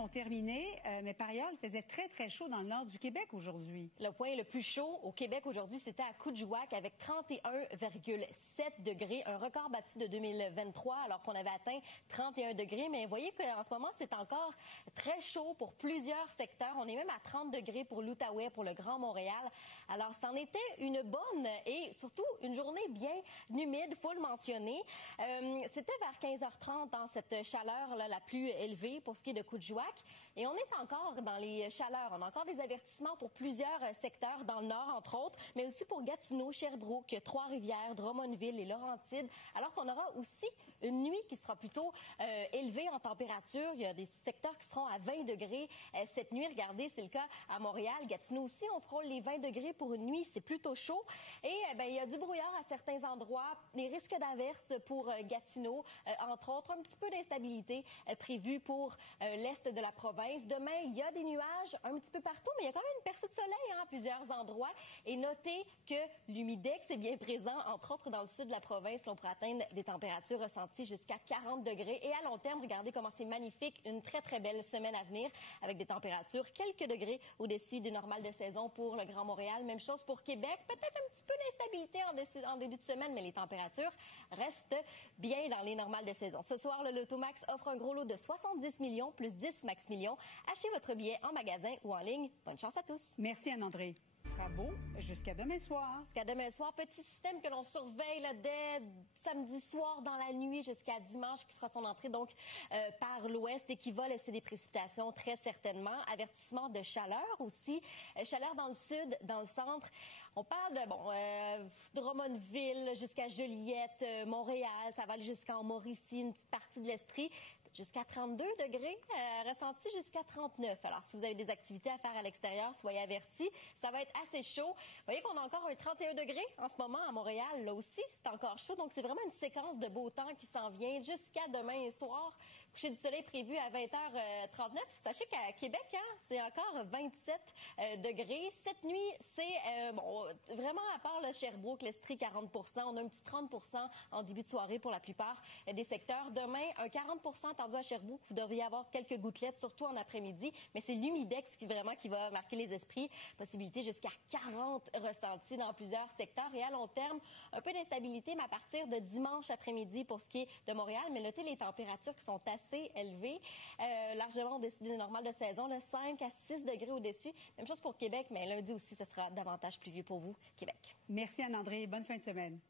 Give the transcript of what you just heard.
sont terminées, mais par ailleurs, il faisait très, très chaud dans le nord du Québec aujourd'hui. Le point le plus chaud au Québec aujourd'hui, c'était à Coudjouac avec 31,7 degrés, un record battu de 2023 alors qu'on avait atteint 31 degrés. Mais vous voyez qu'en ce moment, c'est encore très chaud pour plusieurs secteurs. On est même à 30 degrés pour l'Outaouais, pour le Grand Montréal. Alors, c'en était une bonne et surtout une journée bien humide, faut le mentionner. C'était vers 15h30 dans cette chaleur là, la plus élevée pour ce qui est de Coudjouac. Et on est encore dans les chaleurs. On a encore des avertissements pour plusieurs secteurs dans le nord, entre autres, mais aussi pour Gatineau, Sherbrooke, Trois-Rivières, Drummondville et Laurentides. Alors qu'on aura aussi une nuit qui sera plutôt élevée en température. Il y a des secteurs qui seront à 20 degrés cette nuit. Regardez, c'est le cas à Montréal. Gatineau aussi, on frôle les 20 degrés pour une nuit. C'est plutôt chaud. Et il y a du brouillard à certains endroits. Les risques d'averses pour Gatineau, entre autres, un petit peu d'instabilité prévue pour l'est de la province. Demain, il y a des nuages un petit peu partout, mais il y a quand même une percée de soleil à plusieurs endroits. Et notez que l'humidex est bien présent, entre autres dans le sud de la province. On pourrait atteindre des températures ressenties jusqu'à 40 degrés. Et à long terme, regardez comment c'est magnifique. Une très, très belle semaine à venir avec des températures quelques degrés au-dessus du normal de saison pour le Grand Montréal. Même chose pour Québec. Peut-être un petit peu d'instabilité en début de semaine, mais les températures restent bien dans les normales de saison. Ce soir, le Lotomax offre un gros lot de 70 millions plus 10 max millions. Achetez votre billet en magasin ou en ligne. Bonne chance à tous. Merci Anne-André. Ce sera beau jusqu'à demain soir. Jusqu'à demain soir. Petit système que l'on surveille là, dès samedi soir dans la nuit jusqu'à dimanche qui fera son entrée donc par l'ouest et qui va laisser des précipitations très certainement. Avertissement de chaleur aussi. Chaleur dans le sud, dans le centre. On parle de Drummondville jusqu'à Joliette, Montréal. Ça va aller jusqu'en Mauricie, une petite partie de l'Estrie. Jusqu'à 32 degrés, ressenti jusqu'à 39. Alors, si vous avez des activités à faire à l'extérieur, soyez avertis. Ça va être assez chaud. Vous voyez qu'on a encore un 31 degrés en ce moment à Montréal. Là aussi, c'est encore chaud. Donc, c'est vraiment une séquence de beau temps qui s'en vient jusqu'à demain soir. Coucher du soleil prévu à 20h39. Sachez qu'à Québec, c'est encore 27 degrés. Cette nuit, c'est vraiment à part le Sherbrooke, l'Estrie, 40 %. On a un petit 30 % en début de soirée pour la plupart des secteurs. Demain, un 40 % attendu à Sherbrooke. Vous devriez avoir quelques gouttelettes, surtout en après-midi. Mais c'est l'humidex qui va marquer les esprits. Possibilité jusqu'à 40 ressentis dans plusieurs secteurs. Et à long terme, un peu d'instabilité, mais à partir de dimanche après-midi pour ce qui est de Montréal. Mais notez les températures qui sont assez élevées, largement au-dessus du normal de saison, de 5 à 6 degrés au-dessus. Même chose pour Québec, mais lundi aussi, ce sera davantage pluvieux pour vous, Québec. Merci Anne-André. Bonne fin de semaine.